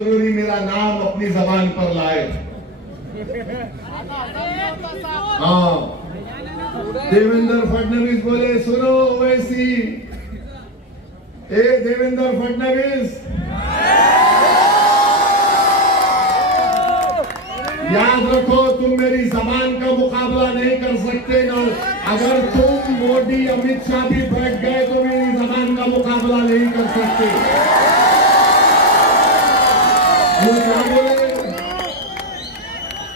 जरूरी मेरा नाम अपनी जबान पर लाए। हाँ, देवेंद्र फडणवीस बोले सुनो ओवैसी, देवेंद्र फडणवीस याद रखो, तुम मेरी जबान का मुकाबला नहीं कर सकते ना। अगर तुम मोदी अमित शाह भी बैठ गए तो मेरी जबान का मुकाबला नहीं कर सकते।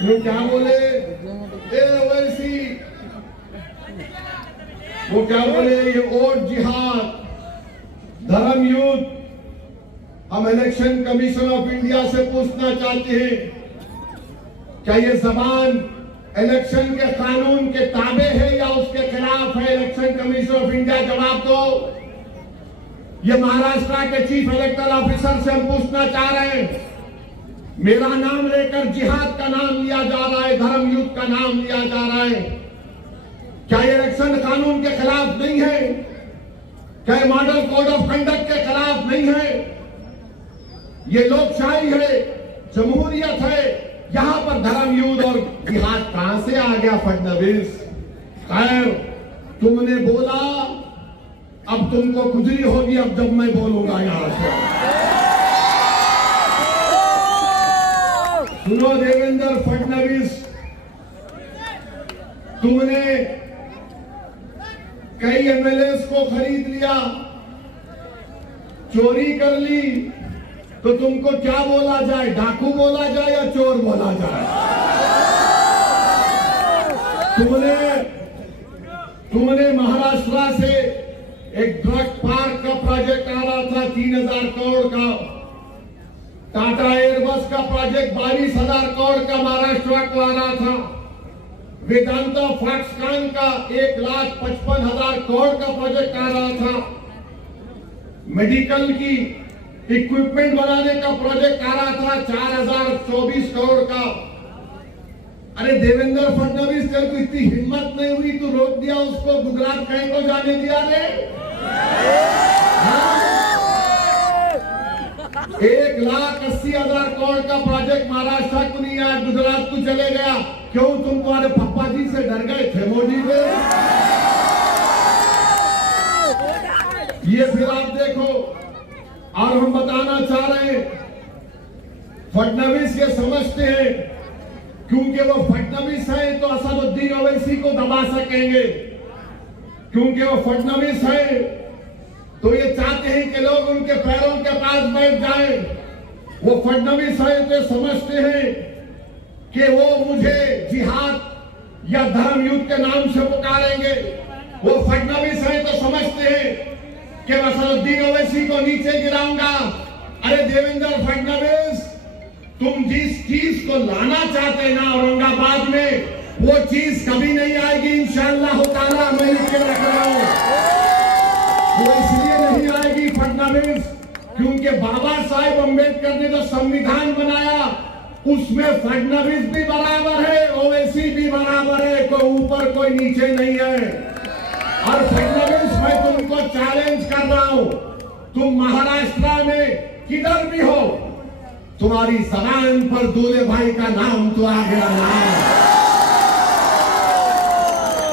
वो क्या बोले ओवैसी, वो क्या बोले, ये वोट जिहाद, धर्म युद्ध। हम इलेक्शन कमीशन ऑफ इंडिया से पूछना चाहते हैं, क्या ये जबान इलेक्शन के कानून के ताबे है या उसके खिलाफ है? इलेक्शन कमीशन ऑफ इंडिया जवाब दो। ये महाराष्ट्र के चीफ इलेक्टोरल ऑफिसर से हम पूछना चाह रहे हैं, मेरा नाम लेकर जिहाद का नाम लिया जा रहा है, धर्म युद्ध का नाम लिया जा रहा है, क्या ये इलेक्शन कानून के खिलाफ नहीं है? क्या ये मॉडल कोड ऑफ कंडक्ट के खिलाफ नहीं है? ये लोकशाही है, जमहूरियत है, यहां पर धर्म युद्ध और जिहाद कहां से आ गया फडणवीस? खैर, तुमने बोला, अब तुमको खुजली होगी अब जब मैं बोलूंगा यहां से। सुनो देवेंद्र फडणवीस, तुमने कई एमएलए को खरीद लिया, चोरी कर ली, तो तुमको क्या बोला जाए? डाकू बोला जाए या चोर बोला जाए? तुमने महाराष्ट्र से एक ड्रग पार्क का प्रोजेक्ट आ रहा था 3000 करोड़ का, टाटा एयरबस का प्रोजेक्ट 22,000 करोड़ का महाराष्ट्र को आ रहा था, वेदांता फॉक्सकॉन का 1,55,000 करोड़ का प्रोजेक्ट आ रहा था, मेडिकल की इक्विपमेंट बनाने का प्रोजेक्ट आ रहा था 4,024 करोड़ का। अरे देवेंद्र फडणवीस, तेरे को इतनी हिम्मत नहीं हुई, तू रोक दिया उसको, गुजरात कहीं को जाने दिया रे? 1,80,000 करोड़ का प्रोजेक्ट महाराष्ट्र को नहीं आया, गुजरात को चले गया। क्यों? तुम तुम्हारे पप्पा जी से डर गए थे मोदी से? ये फिर आप देखो, और हम बताना चाह रहे हैं, फडणवीस ये समझते हैं क्योंकि वो फडणवीस है तो असदुद्दीन ओवैसी को दबा सकेंगे, क्योंकि वो फडणवीस है तो ये चाहते हैं कि लोग उनके पैरों के पास बैठ जाएं। वो फडणवीस है तो समझते हैं कि वो मुझे जिहाद या धर्म युद्ध के नाम से पुकारेंगे। वो फडणवीस है तो समझते हैं कि असदुद्दीन ओवैसी को नीचे गिराऊंगा। अरे देवेंद्र फडणवीस, तुम जिस चीज को लाना चाहते ना औरंगाबाद में, वो चीज कभी नहीं आएगी इंशाअल्लाह ताला। मैं लिख के रख रहा हूं, वो इसलिए नहीं आएगी फडणवीस क्योंकि बाबा साहेब अम्बेडकर ने जो संविधान बनाया उसमें फडणवीस भी बराबर है, ओवैसी भी बराबर है, कोई ऊपर कोई नीचे नहीं है। और फडणवीस, मैं तुमको चैलेंज कर रहा हूं, तुम महाराष्ट्र में किधर भी हो, तुम्हारी जबान पर दूल्हे भाई का नाम तो आ गया ना।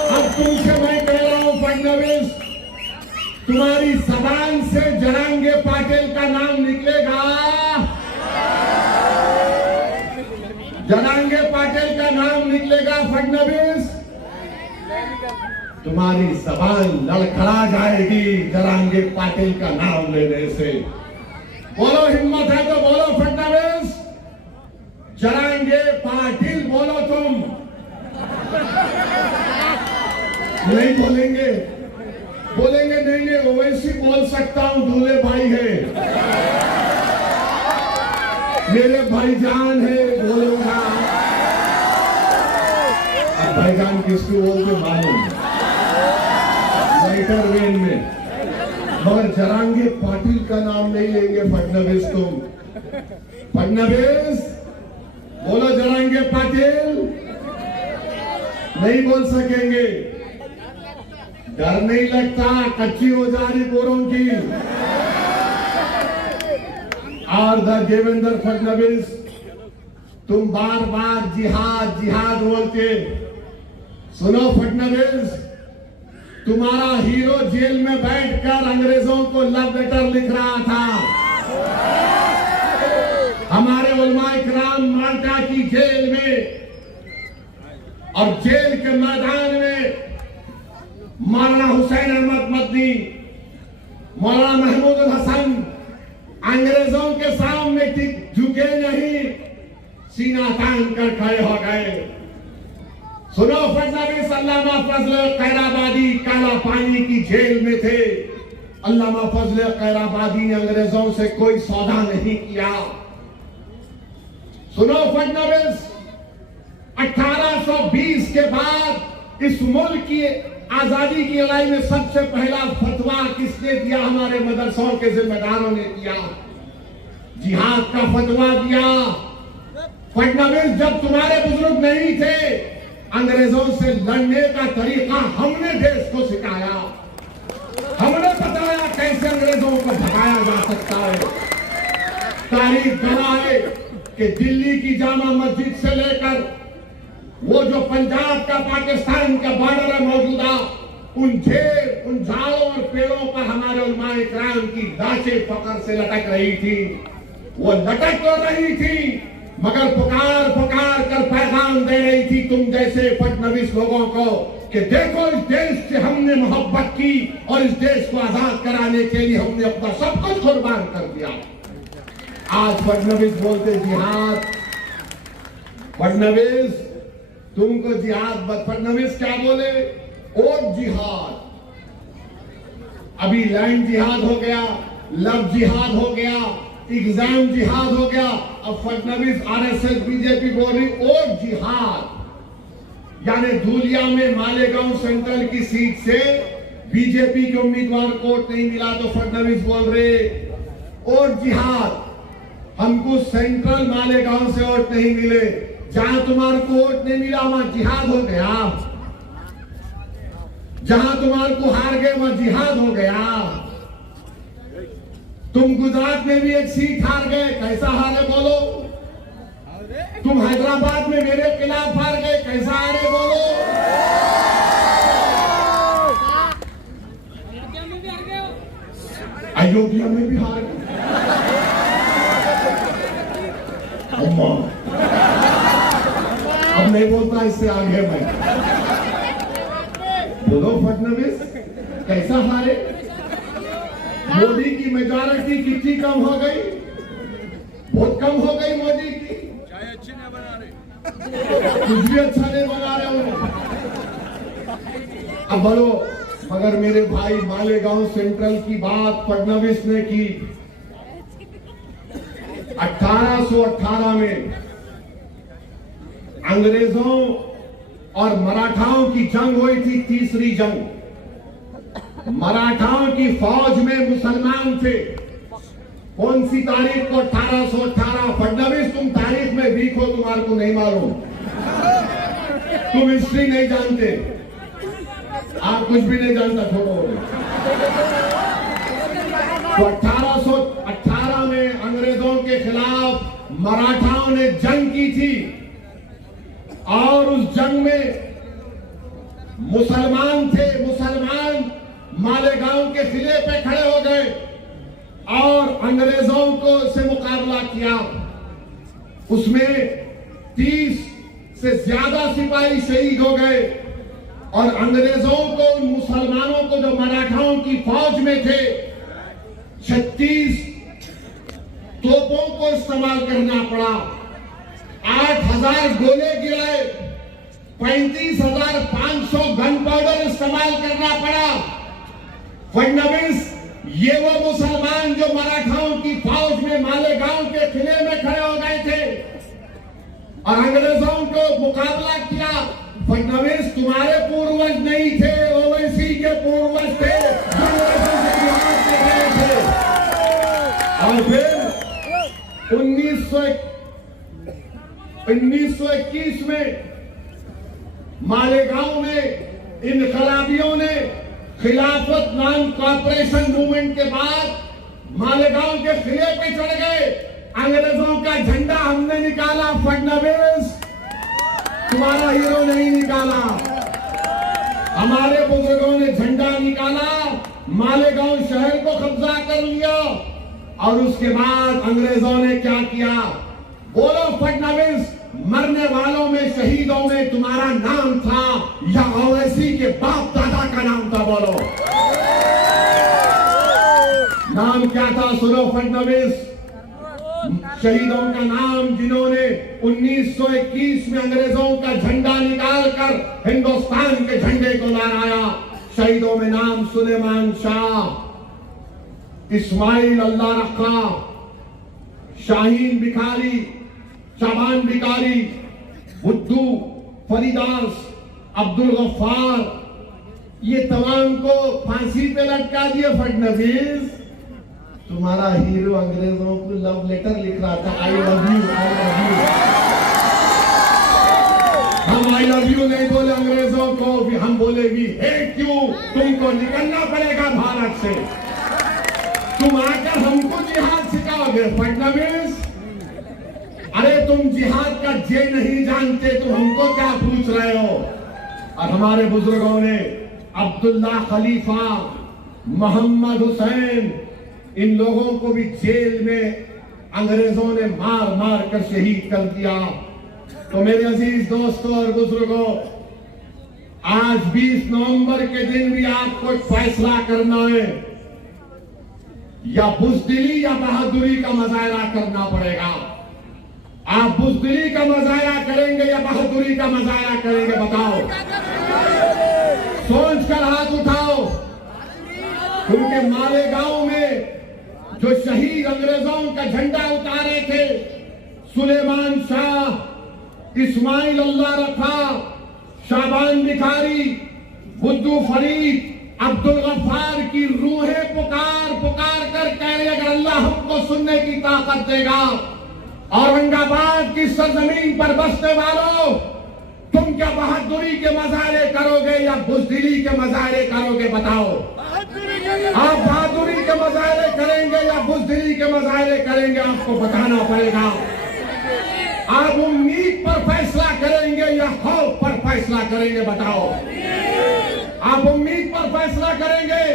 अब तुमसे मैं कह रहा हूं फडणवीस, तुम्हारी जबान से जरांगे पाटिल का नाम निकलेगा, जरांगे पाटिल का नाम निकलेगा फडणवीस, तुम्हारी जबान लड़खड़ा जाएगी जरांगे पाटिल का नाम लेने से। बोलो, हिम्मत है तो बोलो फडणवीस, जरांगे पाटिल बोलो तुम। नहीं बोलेंगे? बोलेंगे नहीं, ओवैसी बोल सकता हूं, दूल्हे भाई है, मेरे भाईजान है, बोलूंगा। भाईजान किसको बोलते मालूम? राइटर वेन में, मगर जरांगे पाटिल का नाम नहीं लेंगे फडणवीस तुम। फडणवीस बोलो, जरांगे पाटिल नहीं बोल सकेंगे। डर नहीं लगता? कच्ची हो जा रही बोरों की। और द देवेंद्र फडणवीस, तुम बार बार जिहाद जिहाद बोलते। सुनो फडणवीस, तुम्हारा हीरो जेल में बैठकर अंग्रेजों को लव लेटर लिख रहा था। हमारे उलमाए किराम माल्टा की जेल में और जेल के मैदान में मौलाना हुसैन अहमद मदनी, मौलाना महमूद हसन अंग्रेजों के सामने झुके नहीं, सीना तान कर खड़े हो गए। सुनो फडणवीस, अल्लामा फजल खैराबादी काला पानी की जेल में थे। अल्लामा फजल खैराबादी ने अंग्रेजों से कोई सौदा नहीं किया। सुनो फडणवीस, 1820 के बाद इस मुल्क की आजादी की लड़ाई में सबसे पहला फतवा किसने दिया? हमारे मदरसों के जिम्मेदारों ने दिया, जिहाद का फतवा दिया। फडणवीस, जब तुम्हारे बुजुर्ग नहीं थे, अंग्रेजों से लड़ने का तरीका हमने देश को सिखाया। हमने बताया कैसे अंग्रेजों को भगाया जा सकता है। तारीख गवाह है कि दिल्ली की जामा मस्जिद से लेकर वो जो पंजाब का पाकिस्तान का बॉर्डर है मौजूदा, उन झाड़ों और पेड़ों पर हमारे उलमाए किराम की लाशें फकर से लटक रही थी। वो लटक तो रही थी मगर पुकार पुकार कर पैगाम दे रही थी तुम जैसे फडणवीस लोगों को कि देखो, इस देश से हमने मोहब्बत की और इस देश को आजाद कराने के लिए हमने अपना सब कुछ कुर्बान कर दिया। आज फडणवीस बोलते जिहाद। फडणवीस, तुमको जिहाद, फडणवीस क्या बोले? और जिहाद। अभी लैंड जिहाद हो गया, लव जिहाद हो गया, एग्जाम जिहाद हो गया। अब फडणवीस आरएसएस बीजेपी बोल रही और जिहाद। यानी धूलिया में मालेगांव सेंट्रल की सीट से बीजेपी के उम्मीदवार को वोट नहीं मिला तो फडणवीस बोल रहे और जिहाद। हमको सेंट्रल मालेगांव से वोट नहीं मिले, जहां तुम्हारे को वोट नहीं मिला वहां जिहाद हो गया। जहां तुम्हारे को हार गए वहां जिहाद हो गया। तुम गुजरात में भी एक सीट हार गए, कैसा हारे बोलो? तुम हैदराबाद में मेरे खिलाफ हार गए, कैसा हारे बोलो? अयोध्या में भी हार गए। अम्मा, अब नहीं बोलता इससे आगे मैं। बोलो फडणवीस, कैसा हारे? मोदी की मेजॉरिटी कितनी कम हो गई? बहुत कम हो गई मोदी की। चाय अच्छी नहीं बना रहे, कुछ भी अच्छा नहीं बना रहे हो। अब बोलो, मगर मेरे भाई मालेगांव सेंट्रल की बात फडणवीस ने की। 1818 में अंग्रेजों और मराठाओं की जंग हुई थी, तीसरी जंग। मराठाओं की फौज में मुसलमान थे। कौन सी तारीख को? 1818। फडणवीस, तुम तारीख में वीक हो, तुम्हारे को नहीं मालूम, तुम हिस्ट्री नहीं जानते, आप कुछ भी नहीं जानता, छोड़ो। तो 1818 में अंग्रेजों के खिलाफ मराठाओं ने जंग की थी और उस जंग में मुसलमान थे। मुसलमान मालेगांव के किले पे खड़े हो गए और अंग्रेजों को से मुकाबला किया। उसमें 30 से ज्यादा सिपाही शहीद हो गए और अंग्रेजों को, उन मुसलमानों को जो मराठाओं की फौज में थे, 36 तोपों को इस्तेमाल करना पड़ा। 8000 गोले गिराए, 35,500 गन पाउडर इस्तेमाल करना पड़ा। फडणवीस, ये वो मुसलमान जो मराठाओं की फौज में मालेगांव के किले में खड़े हो गए थे और अंग्रेजों को मुकाबला किया। फडणवीस, तुम्हारे पूर्वज नहीं थे, ओवैसी के पूर्वज थे, थे। और फिर 1921 में मालेगांव में इनकलाबियों ने खिलाफत नाम कॉर्पोरेशन मूवमेंट के बाद मालेगांव के किले पे चढ़ गए, अंग्रेजों का झंडा हमने निकाला, फडणवीस तुम्हारा हीरो नहीं निकाला। हमारे बुजुर्गों ने झंडा निकाला, मालेगांव शहर को कब्जा कर लिया, और उसके बाद अंग्रेजों ने क्या किया? बोलो फडणवीस, मरने वालों में, शहीदों में तुम्हारा नाम था या ओवैसी के बाप दादा का नाम था? बोलो नाम क्या था? सुनो फडणवीस, शहीदों का नाम जिन्होंने 1921 में अंग्रेजों का झंडा निकालकर हिंदुस्तान के झंडे को लहराया, शहीदों में नाम सुलेमान शाह, इस्माइल अल्लाह रखा, शाहीन भिखारी, शाबान भिखारी, बुद्धू, फरीदास, अब्दुल गफ्फार, ये तमाम को फांसी पे लटका दिए फडणवीस। तुम्हारा हीरो अंग्रेजों को लव लेटर लिख रहा था, I love you, I love you. हम आई लव यू नहीं बोले अंग्रेजों को, हम बोले वी हेट यू, तुमको निकलना पड़ेगा भारत से। तुम आकर हमको जिहाद सिखाओगे फडणवीस? अरे तुम जिहाद का जे नहीं जानते तो हमको क्या पूछ रहे हो? और हमारे बुजुर्गों ने अब्दुल्ला खलीफा, मोहम्मद हुसैन, इन लोगों को भी जेल में अंग्रेजों ने मार मार कर शहीद कर दिया। तो मेरे अजीज दोस्तों और बुजुर्गों, आज 20 नवंबर के दिन भी आपको फैसला करना है, या बुज़दिली या बहादुरी का मुजाहरा करना पड़ेगा। आप बुज़दिली का मुजाहरा करेंगे या बहादुरी का मुजाहरा करेंगे? बताओ, सोच कर हाथ उठाओ। क्योंकि मालेगांव में जो शहीद अंग्रेजों का झंडा उतारे थे, सुलेमान शाह, इस्माइल अल्लाह रखा, शाबान भिखारी, बुद्धू फरीद, अब्दुल गफ्फार की रूहें पुकार पुकार कर कह रही, अगर अल्लाह हमको सुनने की ताकत देगा, औरंगाबाद की सरजमीन पर बसने वालों, तुम क्या बहादुरी के मुजाहरे करोगे या बुज़दिली के मुजाहरे करोगे? बताओ, आप बहादुरी के मुजाहरे करेंगे या बुज़दिली के मुजाहरे करेंगे? आपको बताना पड़ेगा। आप उम्मीद पर फैसला करेंगे या खौफ पर फैसला करेंगे? बताओ, आप उम्मीद पर फैसला करेंगे,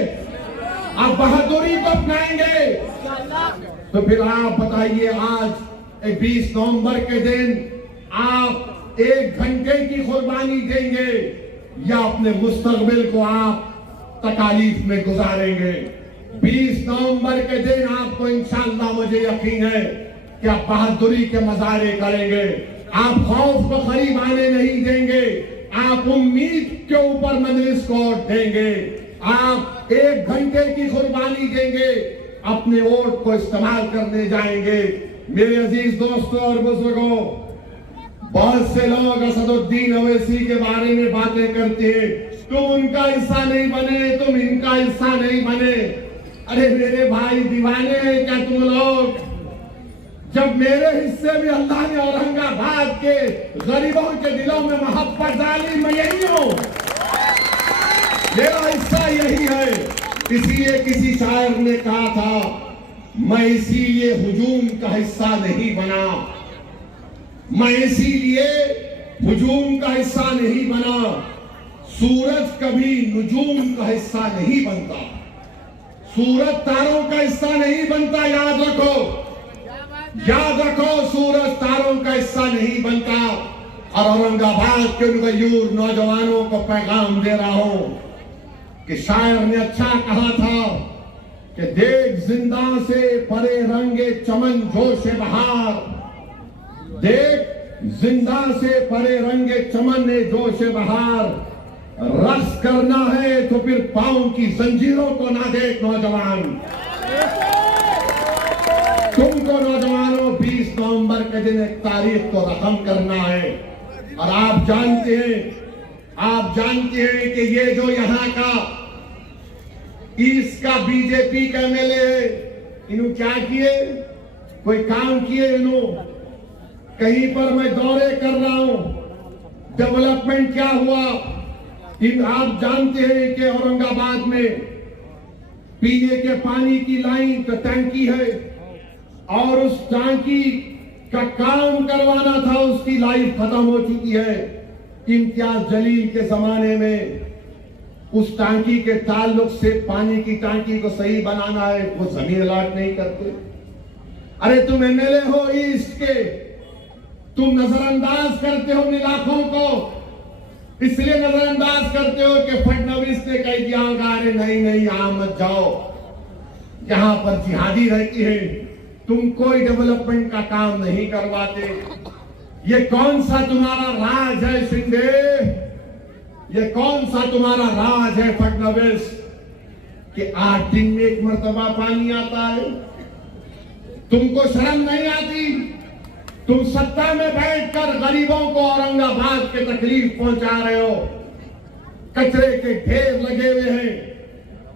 आप बहादुरी को अपनाएंगे? तो फिर आप बताइए, आज 20 नवंबर के दिन आप 1 घंटे की कुर्बानी देंगे या अपने मुस्तकबिल को आप तकालीफ में गुजारेंगे? 20 नवंबर के दिन आपको इंशाअल्लाह, मुझे यकीन है कि आप बहादुरी के मुजाहरे करेंगे, आप खौफ को करीब आने नहीं देंगे, आप उम्मीद के ऊपर मजलिस को वोट देंगे, आप 1 घंटे की कुर्बानी देंगे, अपने वोट को इस्तेमाल करने जाएंगे। मेरे अजीज दोस्तों और बुजुर्गों, बहुत से लोग असदुद्दीन ओवैसी के बारे में बातें करते हैं, तुम उनका हिस्सा नहीं बने, तुम इनका हिस्सा नहीं बने। अरे मेरे भाई दीवाने हैं क्या तुम लोग? जब मेरे हिस्से में अल्लाह ने औरंगाबाद के गरीबों के दिलों में मोहब्बत डाली, मैं यही हूं, मेरा हिस्सा यही है। इसीलिए किसी शायर ने कहा था, मैं इसीलिए हुजूम का हिस्सा नहीं बना, मैं इसीलिए हुजूम का हिस्सा नहीं बना। सूरज कभी नुजूम का हिस्सा नहीं बनता, सूरज तारों का हिस्सा नहीं बनता। याद रखो, याद रखो, सूरज तारों का हिस्सा नहीं बनता। और औरंगाबाद के उन गयूर नौजवानों को पैगाम दे रहा हूं कि शायर ने अच्छा कहा था कि देख जिंदा से परे रंगे चमन जोश बहार, देख जिंदा से परे रंगे चमन ने जोश बहार, रक्स करना है तो फिर पांव की जंजीरों को ना देख नौजवान। तुमको नौजवानों 20 नवंबर के दिन एक तारीख को रकम करना है। और आप जानते हैं कि ये जो यहाँ का ईस्ट का बीजेपी का एमएलए है, इन्होंने क्या किए? कोई काम किए इन्होंने? कहीं पर मैं दौरे कर रहा हूं, डेवलपमेंट क्या हुआ? आप जानते हैं कि औरंगाबाद में पीने के पानी की लाइन का टंकी है और उस टंकी का काम करवाना था, उसकी लाइफ खत्म हो चुकी है। इम्तियाज जलील के जमाने में उस टांकी के ताल्लुक से पानी की टांकी को सही बनाना है, वो जमीन अलॉट नहीं करते। अरे तुम एमएलए हो ईस्ट के, तुम नजरअंदाज करते हो इलाकों को, इसलिए नजरअंदाज करते हो कि फडणवीस ने कह दिया होगा अरे नहीं नहीं यहां मत जाओ, यहां पर जिहादी रहती है, तुम कोई डेवलपमेंट का काम नहीं करवाते। ये कौन सा तुम्हारा राज है शिंदे, ये कौन सा तुम्हारा राज है फडणवीस कि 8 दिन में 1 मरतबा पानी आता है? तुमको शर्म नहीं आती? तुम सत्ता में बैठकर गरीबों को औरंगाबाद के तकलीफ पहुंचा रहे हो, कचरे के ढेर लगे हुए हैं,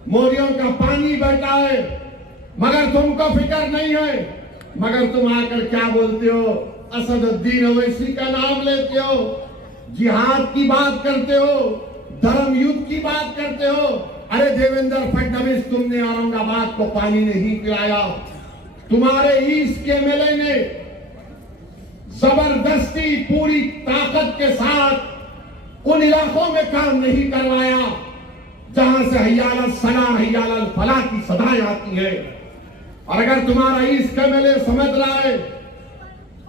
मोरियों का पानी बहता है, मगर तुमको फिक्र नहीं है। मगर तुम आकर क्या बोलते हो? असदुद्दीन ओवैसी का नाम लेते हो, जिहाद की बात करते हो, धर्म युद्ध की बात करते हो। अरे देवेंद्र फडणवीस, तुमने औरंगाबाद को पानी नहीं पिलाया, तुम्हारे ईस्ट के एमएलए ने जबरदस्ती पूरी ताकत के साथ उन इलाकों में काम नहीं करवाया जहां से हय्याल सला हय्याल फला की सदाएं आती है। और अगर तुम्हारा ईस्ट का एमएलए समझ रहा है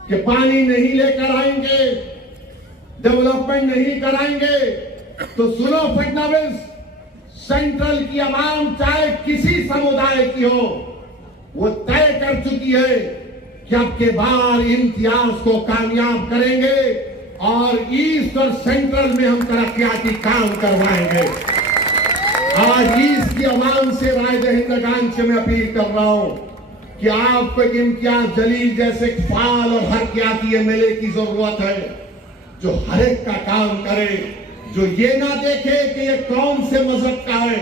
कि पानी नहीं लेकर आएंगे, डेवलपमेंट नहीं कराएंगे, तो सुनो फडणवीस, सेंट्रल की आवाम चाहे किसी समुदाय की हो, वो तय कर चुकी है कि अब के बार इम्तियाज को कामयाब करेंगे और ईस्ट और सेंट्रल में हम तरक्याती काम करवाएंगे। आज ईस्ट की आवाम से राय हिंदुस्तान से मैं अपील कर रहा हूं कि आपको एक इम्तियाज जलील जैसे फाल और हरकियाती एमएलए की जरूरत है, जो हर एक का काम करे, जो ये ना देखे कि ये कौन से मजहब का है,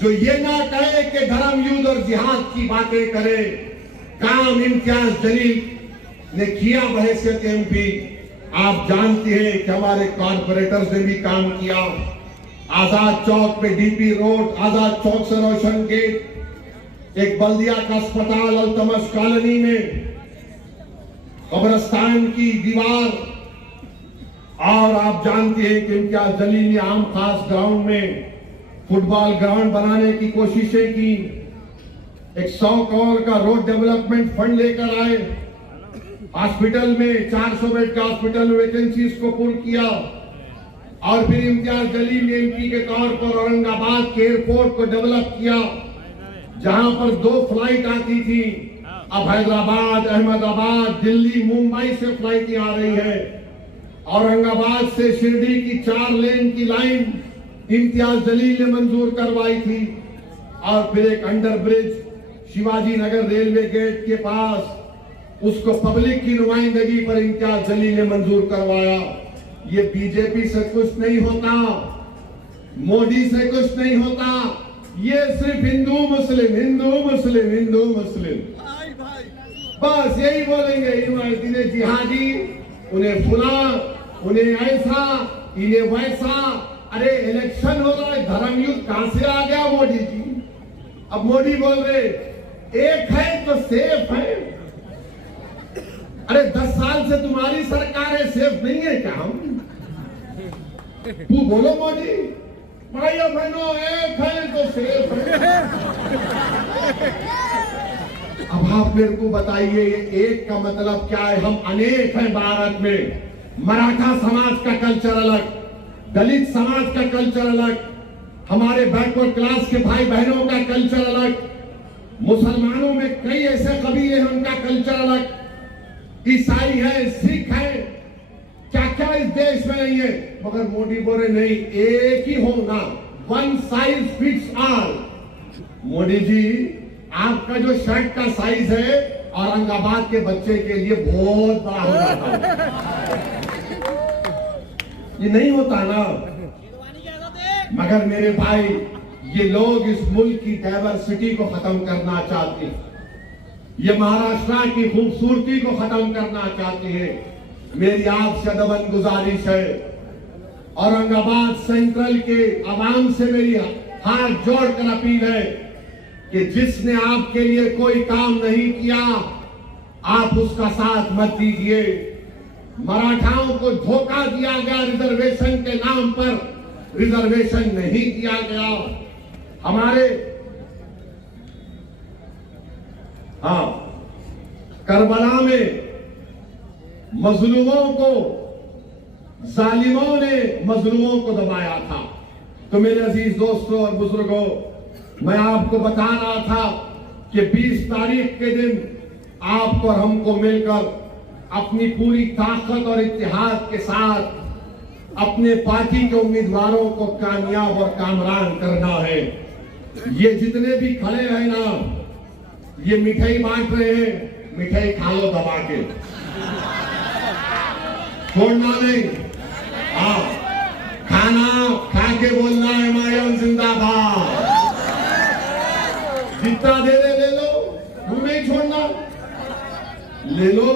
जो ये ना कहे कि धर्म युद्ध और जिहाद की बातें करे। काम इम्तियाज जलील ने किया बहैसियत एमपी। आप जानते हैं कि हमारे कॉर्पोरेटर्स ने भी काम किया। आजाद चौक पे डीपी रोड, आजाद चौक से रोशन गेट, एक बल्दिया का अस्पताल, अल्तमश कॉलोनी में कब्रिस्तान की दीवार, और आप जानते हैं कि इम्तियाज जलील ने आम खास ग्राउंड में फुटबॉल ग्राउंड बनाने की कोशिशें की। एक 100 करोड़ का रोड डेवलपमेंट फंड लेकर आए, हॉस्पिटल में 400 बेड का हॉस्पिटल वैकेंसीज को पूर्ण किया। और फिर इम्तियाज जलील ने एमपी के तौर पर औरंगाबाद के एयरपोर्ट को डेवलप किया, जहां पर 2 फ्लाइट आती थी, अब हैदराबाद, अहमदाबाद, दिल्ली, मुंबई से फ्लाइटें आ रही है। औरंगाबाद से शिरडी की 4 लेन की लाइन इम्तियाज जलील ने मंजूर करवाई थी। और फिर एक under bridge Shivaji Nagar railway gate के पास, उसको पब्लिक की नुमाइंदगी पर इम्तियाज जलील ने मंजूर करवाया। ये बीजेपी से कुछ नहीं होता, मोदी से कुछ नहीं होता, ये सिर्फ हिंदू मुस्लिम, हिंदू मुस्लिम, हिंदू मुस्लिम, बस यही बोलेंगे। इन्हें जिहादी, उन्हें फुला, उन्हें ऐसा, इन्हें वैसा। अरे इलेक्शन हो रहा है, धर्म युद्ध कहां से आ गया मोदी जी? अब मोदी बोल रहे एक है तो सेफ है। अरे 10 साल से तुम्हारी सरकार है, सेफ नहीं है क्या हम? तू बोलो मोदी, भाइयों बहनों, एक है तो सेफ है। अब आप मेरे को बताइए, ये एक का मतलब क्या है? हम अनेक हैं भारत में। मराठा समाज का कल्चर अलग, दलित समाज का कल्चर अलग, हमारे बैकवर्ड क्लास के भाई बहनों का कल्चर अलग, मुसलमानों में कई ऐसे कबीले हैं उनका कल्चर अलग, ईसाई है, सिख है, क्या क्या इस देश में नहीं है। मगर मोदी बोले नहीं, एक ही हो ना, one size fits all. Modi ji, आपका जो शर्ट का साइज है औरंगाबाद के बच्चे के लिए बहुत बड़ा हो जाता है, ये नहीं होता ना। मगर मेरे भाई, ये लोग इस मुल्क की डाइवर्सिटी को खत्म करना चाहते हैं, ये महाराष्ट्र की खूबसूरती को खत्म करना चाहते हैं। मेरी आपसे अदबन गुजारिश है, औरंगाबाद सेंट्रल के आवाम से मेरी हाथ जोड़कर अपील है कि जिसने आपके लिए कोई काम नहीं किया आप उसका साथ मत दीजिए। मराठाओं को धोखा दिया गया, रिजर्वेशन के नाम पर रिजर्वेशन नहीं दिया गया। हमारे करबला में मजलूमों को, जालिमों ने मजलूमों को दबाया था। तो मेरे अजीज दोस्तों और बुजुर्गों, मैं आपको बता रहा था कि 20 तारीख के दिन आपको और हमको मिलकर अपनी पूरी ताकत और इत्तेहाद के साथ अपने पार्टी के उम्मीदवारों को कामयाब और कामरान करना है। ये जितने भी खड़े हैं ना, ये मिठाई बांट रहे हैं, मिठाई खा लो दबा के, छोड़ना नहीं। खाना खा के बोलना है एमआईएम जिंदाबाद। जितना दे ले लो, हम नहीं छोड़ना। ले लो,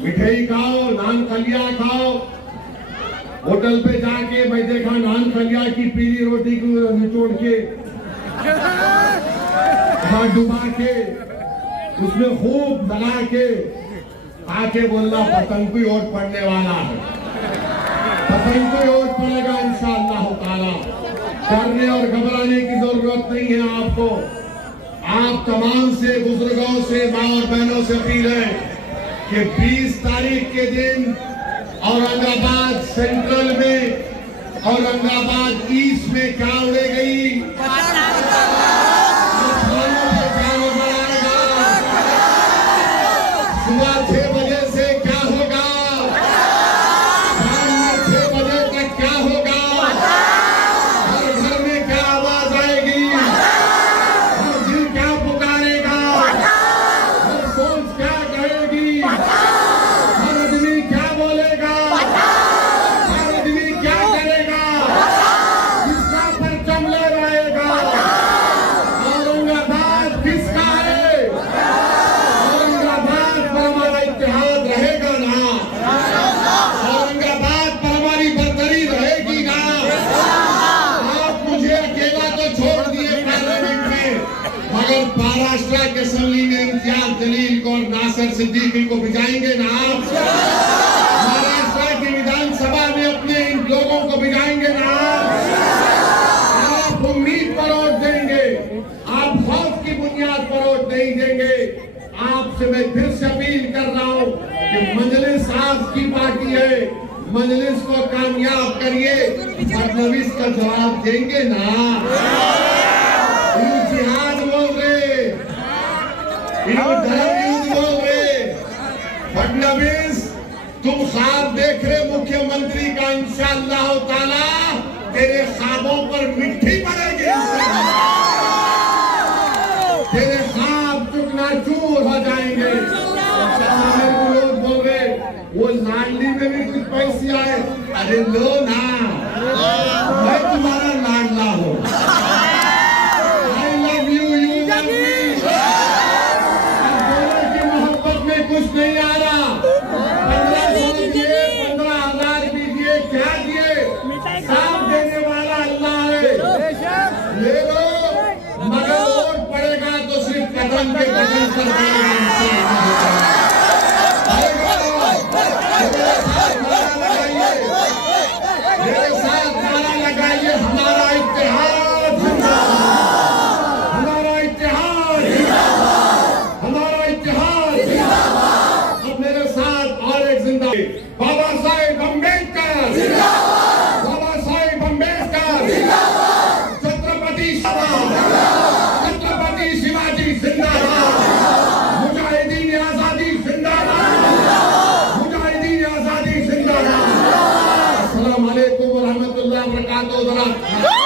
मिठाई खाओ, नान खलिया खाओ। होटल पे जाके मैं देखा नान खलिया की पीली रोटी को निचोड़ के डुबा के उसमें खूब बना के आके बोलना पतंग की ओर पड़ने वाला है, पतंग की ओर पड़ेगा इंशाअल्लाह ताला। डरने और घबराने की जरूरत नहीं है आपको। आप तमाम से बुजुर्गों से, माँ और बहनों से अपील है कि 20 तारीख के दिन औरंगाबाद सेंट्रल में, औरंगाबाद ईस्ट में क्या उड़ेगी? सुबह 6 बजे से क्या होगा? शाम में 6 बजे तक क्या होगा? हर घर में क्या आवाज आएगी? हर दिल क्या पुकारेगा? हर सोच क्या कहेगी? हर आदमी क्या बोलेगा? हर आदमी क्या करेगा? किसका परचम लहराएगा? औरंगाबाद किसका है? औरंगाबाद पर हमारा इत्तेहाद रहेगा ना? औरंगाबाद पर हमारी बरतरी रहेगी ना? आप मुझे अकेला तो छोड़ दिए पार्लियामेंट में, मगर महाराष्ट्र के असेंबली में इम्तियाज जलील को और नासिर सिद्दीकी को भिजाएंगे ना? महाराष्ट्र की विधानसभा में अपने इन लोगों को भिजाएंगे ना? आप उम्मीद पर वोट देंगे, आप खौफ की बुनियाद पर वोट नहीं देंगे। आपसे मैं फिर से अपील कर रहा हूं कि मजलिस आपकी पार्टी है, मजलिस को कामयाब करिए। फडणवीस का जवाब देंगे ना? जिहाद बोल रहे, धर्म युद्ध बोल रहे। फडणवीस, तुम ख्वाब देख रहे मुख्यमंत्री का, इंशाअल्लाह ताला तेरे ख्वाबों पर मिट्टी पड़ेगी। तेरे ख्वाब चूर हो जाएंगे। लोग बोल रहे वो लाडली में भी कुछ पैसे आए, अरे लो ना, मैं तुम्हारा लाडला हूँ। I love you, you love me. दोनों की मोहब्बत में कुछ नहीं आ रहा। 1500 दिए, 15,000 भी दिए, क्या दिए? साथ देने वाला अल्लाह है। ले लो, मगर वोट पड़ेगा तो सिर्फ कदम के बदल कर मेरे साथ नारा लगाइए, हमारा इत्तेहाद जिंदाबाद, हमारा इत्तेहाद जिंदाबाद, हमारा इत्तेहाद जिंदाबाद। अब मेरे साथ और एक जिंदाबाद, बाबा साहेब अम्बेडकर जिंदाबाद, बाबा साहेब अम्बेडकर जिंदाबाद, छत्रपति शिवाजी जिंदाबाद, मुजाहिदीन आजादी जिंदाबाद, मुजाहिदीन आजादी जिंदाबाद। अस्सलाम वालेकुम व रहमतुल्लाहि व बरकातहू।